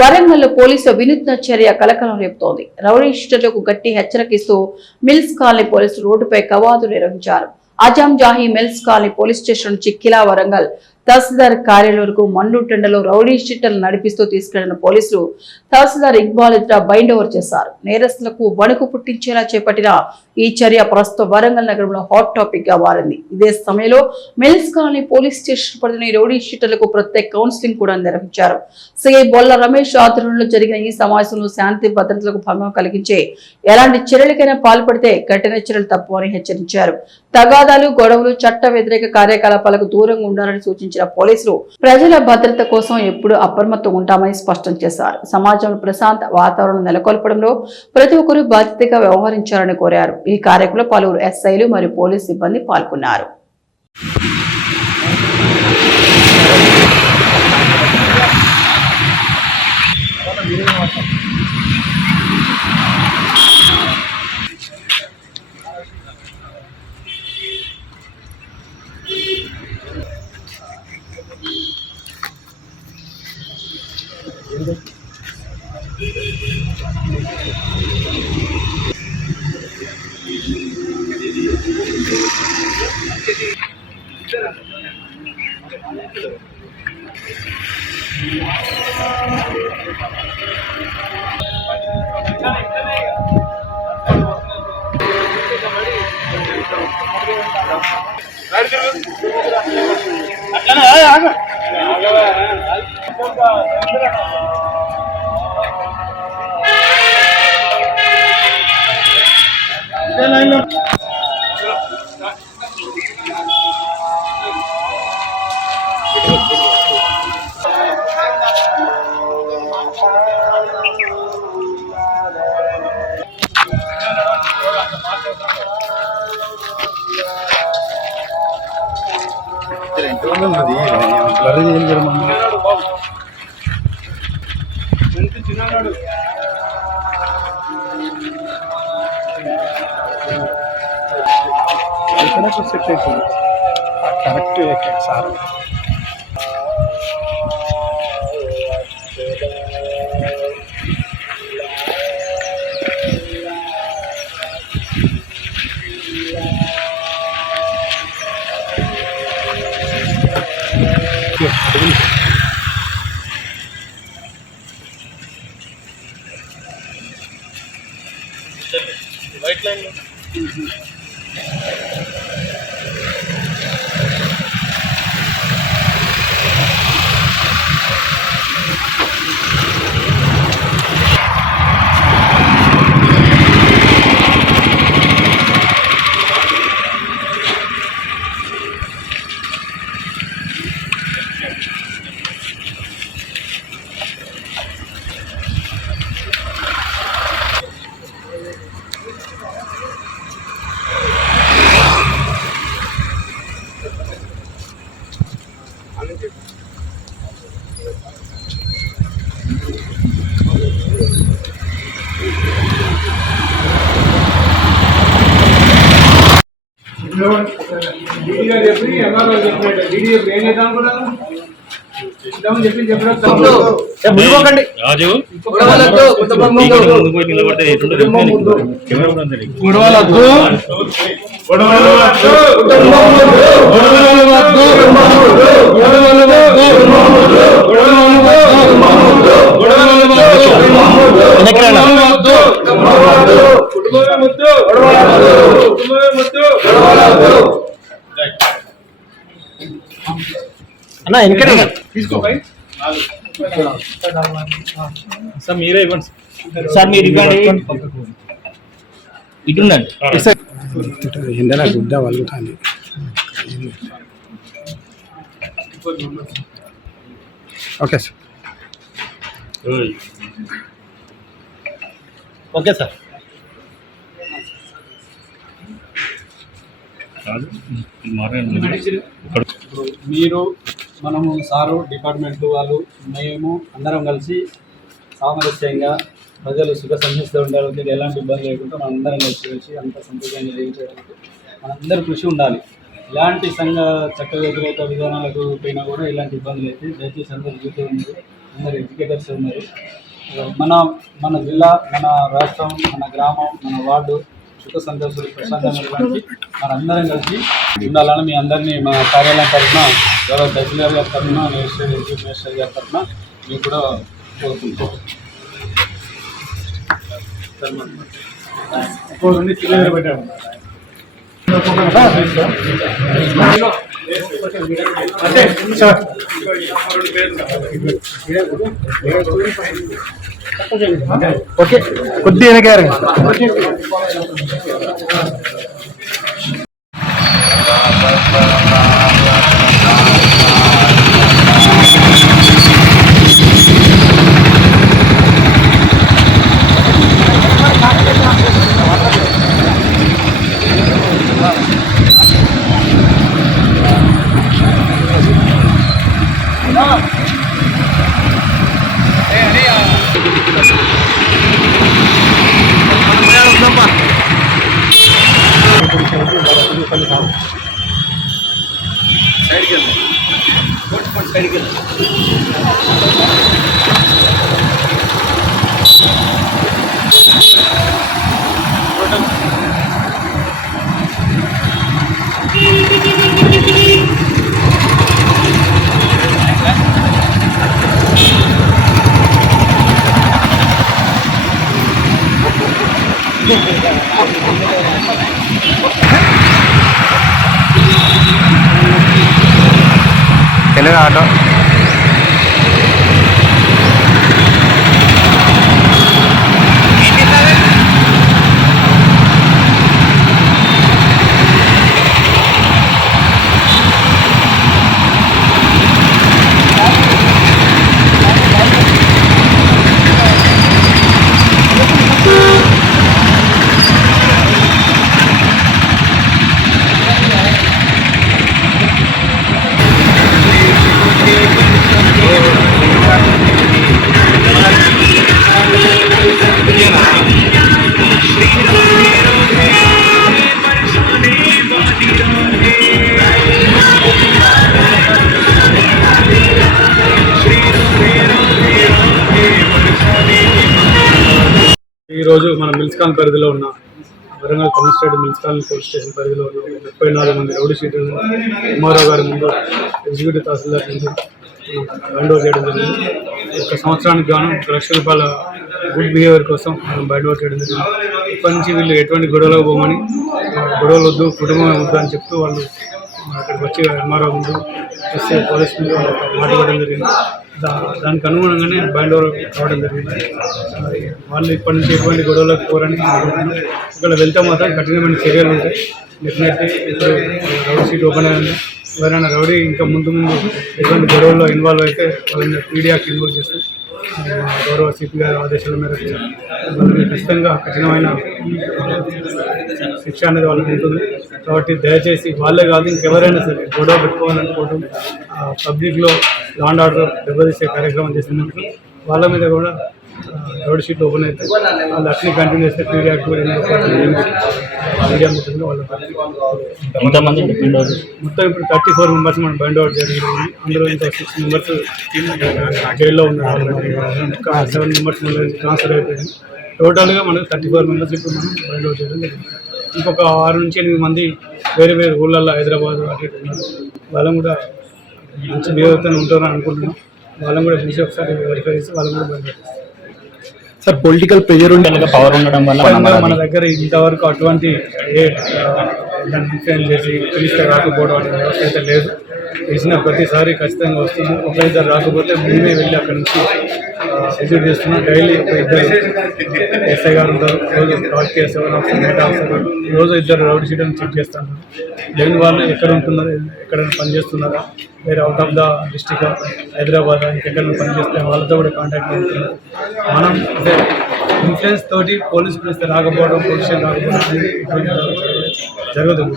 వరంగల్ పోలీసుల వినూత్న చర్య కలకలం రేపుతోంది. రౌడీ షీటర్లకు గట్టి హెచ్చరికిస్తూ మిల్స్ కాలనీ పోలీసులు రోడ్డుపై కవాతు నిర్వహించారు. Azam Jahi mills colony police station నుంచి కిలా వరంగల్ తహసీల్దార్ కార్యాలయం వరకు మండు టెండలో రౌడీ షీటర్లు నడిపిస్తూ తీసుకెళ్లిన పోలీసులు తహసీల్దార్ ఇక్బాల్ ఎదుట బైండ్ ఓవర్ చేశారు. నేరస్తులకు వణుకు పుట్టించేలా చేపట్టిన ఈ చర్య ప్రస్తుతం వరంగల్ నగరంలో హాట్ టాపిక్ గా మారింది. ఇదే సమయంలో మిల్స్ కాలనీ పోలీస్ స్టేషన్ పరిధిని రౌడీ షీటర్లకు ప్రత్యేక కౌన్సిలింగ్ కూడా నిర్వహించారు. సిఐ బొల్ల రమేష్ ఆధ్వర్యంలో జరిగిన ఈ సమావేశంలో శాంతి భద్రతలకు భంగం కలిగించే ఎలాంటి చర్యలకైనా పాల్పడితే కఠిన చర్యలు తప్పు అని హెచ్చరించారు. తగాదాలు, గొడవలు, చట్ట వ్యతిరేక కార్యకలాపాలకు దూరంగా ఉండాలని సూచించిన పోలీసులు ప్రజల భద్రత కోసం ఎప్పుడూ అప్రమత్తంగా ఉంటామని స్పష్టం చేశారు. సమాజంలో ప్రశాంత వాతావరణం నెలకొల్పడంలో ప్రతి ఒక్కరూ బాధ్యతగా వ్యవహరించాలని కోరారు. ఈ కార్యక్రమంలో పలువురు ఎస్ఐలు మరియు పోలీసు సిబ్బంది పాల్గొన్నారు. కరెక్ట్ సార్ వైట్ లైన్ అన్నా ఎక్కడ సార్ మీరే ఇవ్వండి సార్, మీరు ఇవ్వండి. ఇటుండండి ఎండలా గుడ్డ వలుగుతుంది. Okay sir, okay sir. మీరు మనము సారు డిపార్ట్మెంట్ వాళ్ళు మేము అందరం కలిసి సామరస్యంగా ప్రజలు సుఖ సంతృప్తితో ఉండడానికి ఎలాంటి ఇబ్బంది లేకుండా మనం అందరం కలిసి అంత సంతోషంగా జీవించడానికి మనందరూ కృషి ఉండాలి. ఇలాంటి చట్ట వ్యతిరేక విధానాలకు పోయినా కూడా ఇలాంటి ఇబ్బందులు అయితే దయచేసి అందరూ జీవితం అందరు ఎడ్యుకేటర్స్ ఉన్నారు. మన మన జిల్లా, మన రాష్ట్రం, మన గ్రామం, మన వార్డు సుఖ సంతోషాలు ప్రశాంతంగా మనందరం కలిసి ఉండాలని మీ అందరినీ మా కార్యాలయం తరఫున గౌరవ తహసీల్దార్ గారి తరఫున, మినిస్టర్ గారి తరఫున మీకు కూడా కోరుకుంటున్నాం. ఓకే, కొద్దిగా వెనకారు. తెలుగు ఆటో ఈరోజు మన మున్సిపల్ పరిధిలో ఉన్న Warangal commissionerate municipal police station పరిధిలో ఉన్న 34 మంది రౌడీ షీటర్లు ఎంఆర్ఓ గారి ముందు ఎగ్జిక్యూటివ్ తహసీల్దార్ ముందు బైండ్ ఓవర్ చేయడం జరిగింది. ఒక సంవత్సరానికి గాను 1 లక్ష రూపాయల గుడ్ బిహేవియర్ కోసం మనం బైండ్ ఓవర్ చేయడం జరిగింది. ఇప్పటి నుంచి వీళ్ళు ఎటువంటి గొడవలకు పోమని, గొడవలు వద్దు, కుటుంబమే వద్దు అని చెప్తూ వాళ్ళు అక్కడికి వచ్చి ఎంఆర్ఓ ముందు ఎస్ఐ పోలీస్ ముందు మాట్లాడడం జరిగింది. దానికి అనుగుణంగానే బైండ్ ఓవర్ కావడం జరిగింది. వాళ్ళు ఇప్పటి నుంచి ఎటువంటి గొడవలకు పోరని ఇక్కడ వెళ్తే మాత్రం కఠినమైన చర్యలు ఉంటాయి. డెఫినెట్లీ ఇప్పుడు రౌడీ షీట్ ఓపెన్ అయింది. ఎవరైనా రౌడీ ఇంకా ముందు ఎటువంటి గొడవల్లో ఇన్వాల్వ్ అయితే వాళ్ళని పీడియాకి ఇన్వాల్వ్ చేస్తే గౌరవ సిపి గారి ఆదేశాల మేరకు వాళ్ళని ఖచ్చితంగా కఠినమైన శిక్ష అనేది వాళ్ళకి ఉంటుంది. కాబట్టి దయచేసి వాళ్ళే కాదు ఇంకెవరైనా సరే గొడవ పెట్టుకోవాలనుకోవడం, పబ్లిక్లో లా అండ్ ఆర్డర్ దెబ్బతీసే కార్యక్రమం చేస్తున్నప్పుడు వాళ్ళ మీద కూడా రౌడీ షీట్ ఓపెన్ అయితే వాళ్ళు అట్లనే కంటిన్యూ చేస్తే పీడియాకి మీడియా ముఖ్యంగా వాళ్ళు మొత్తం ఇప్పుడు 34 మెంబర్స్ మనం బైండ్ అవుట్ చేయడం జరిగింది. అందులో ఇంకా 6 మెంబర్స్ జైల్లో ఉన్నారు. 7 మెంబర్స్ ట్రాన్స్ఫర్ అయిపోయింది. టోటల్గా మనకు 34 మెంబర్స్ ఇప్పుడు మనం బైండ్ అవుట్ చేయడం జరిగింది. ఇంకొక 6 నుంచి 8 మంది వేరే వేరే ఊళ్ళల్లో హైదరాబాద్ అటు ఉన్నారు. వాళ్ళని కూడా మంచి బిహేవియర్తో ఉంటారని అనుకుంటున్నాం. వాళ్ళని కూడా పిలిచి ఒకసారి వెరిఫై చేసి వాళ్ళని కూడా bind out sir. Political pressure ఉంటే పవర్ ఉండడం వల్ల మన దగ్గర ఇంతవరకు అటువంటి దాన్ని ఇన్ఫ్లుయెన్స్ చేసి పిలిస్తే రాకపోవడం అనే వ్యవస్థ అయితే లేదు. పిలిచిన ప్రతిసారి ఖచ్చితంగా వస్తుంది. ఒక ఇద్దరు రాకపోతే మేమే వెళ్ళి అక్కడి నుంచి విజిట్ చేస్తున్నాం. డైలీ ఒక 2 ఎస్ఐ గారు ఉంటారు, రోజు రాజకీయ సేవలు డేటా ఆఫీసర్, రోజు 2 రౌడీ షీటర్ని చెక్ చేస్తాను. లేని వాళ్ళు ఎక్కడ ఉంటున్నారు, ఎక్కడైనా పనిచేస్తున్నారా, వేరే out of the district Hyderabad ఇంకెక్కడైనా పనిచేస్తే వాళ్ళతో కూడా కాంటాక్ట్ అవుతున్నారు. మనం అంటే ఇన్ఫ్లుయెన్స్ తోటి పోలీస్ పిలిస్తే రాకపోవడం, పొలిటీషియన్ రాకపోవడం అనేది జరుగుతుంది.